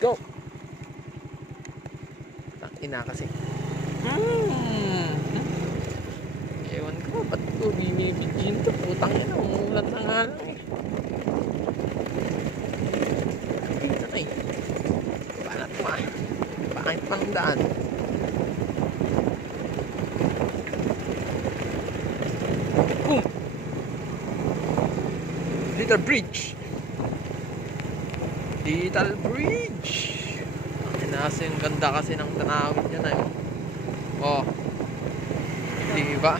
go. Ina kasi. Ewan ko, ba't ko binibigyan to? Putang ina, umuulan na nga lang eh. Dito na eh. Paano to ah? Pangit pa ng daan. Boom! Little bridge. Little bridge. Kasi yung ganda kasi ng tanawin dyan eh. Oh. Diba?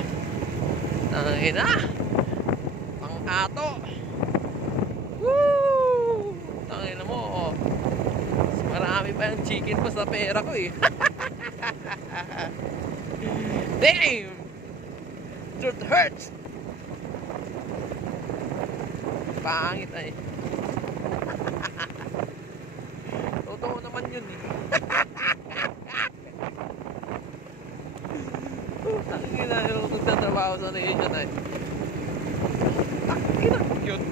Tangin na. Pang-ato. Woo! Tangin na mo oh. Mas marami pa yung chicken pa sa pera ko eh. Damn! Truth hurts. Pangit ay. Totoo naman yun eh. Tangina yung nagtatrabaho sa nation ay. Tangina yun.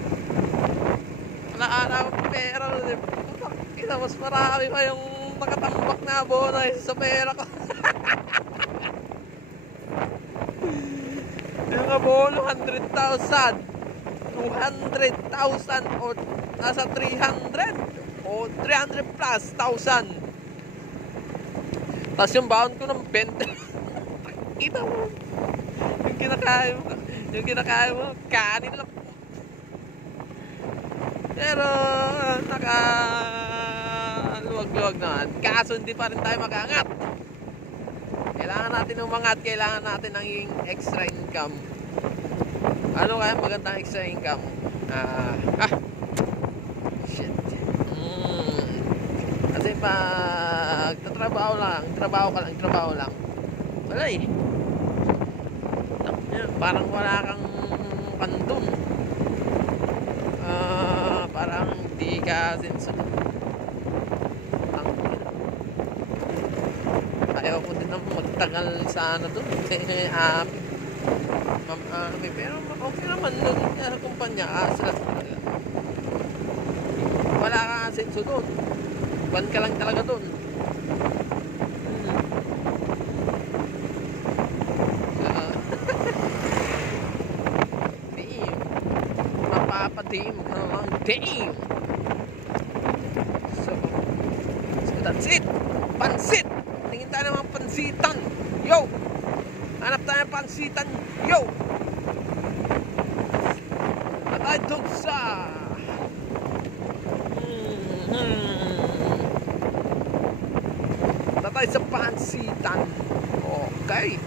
Wala akong pera. Tangina mas marami pa yung nakatambak na abono sa pera ko. Yung abono 100,000 200,000 o nasa 300 o 300 plus 1,000. Tapos yung baon ko ng 20. Kita mo yung kinakain mo kanin lang. Pero nakaluwag-luwag naman, kaso hindi pa rin tayo makaangat. Kailangan natin umangat, kailangan natin ng extra income. Ano kaya magandang extra income? Shit. Kasi pag trabaho lang, wala eh. Parang wala kang kandun. Parang di ka sinsunod. Ayaw ko din naman magtagal sa ano doon. Pero okay naman doon sa kumpanya. Sila wala kang asenso doon. Ban ka lang talaga doon. Damn. Mapapadim ka naman. Damn. So that's it. Pansit. Tingin tayo ng mga pansitan. Yo. Hanap tayo ng pansitan. Yo. At tayo doon sa tayo sa pansitan. Okay.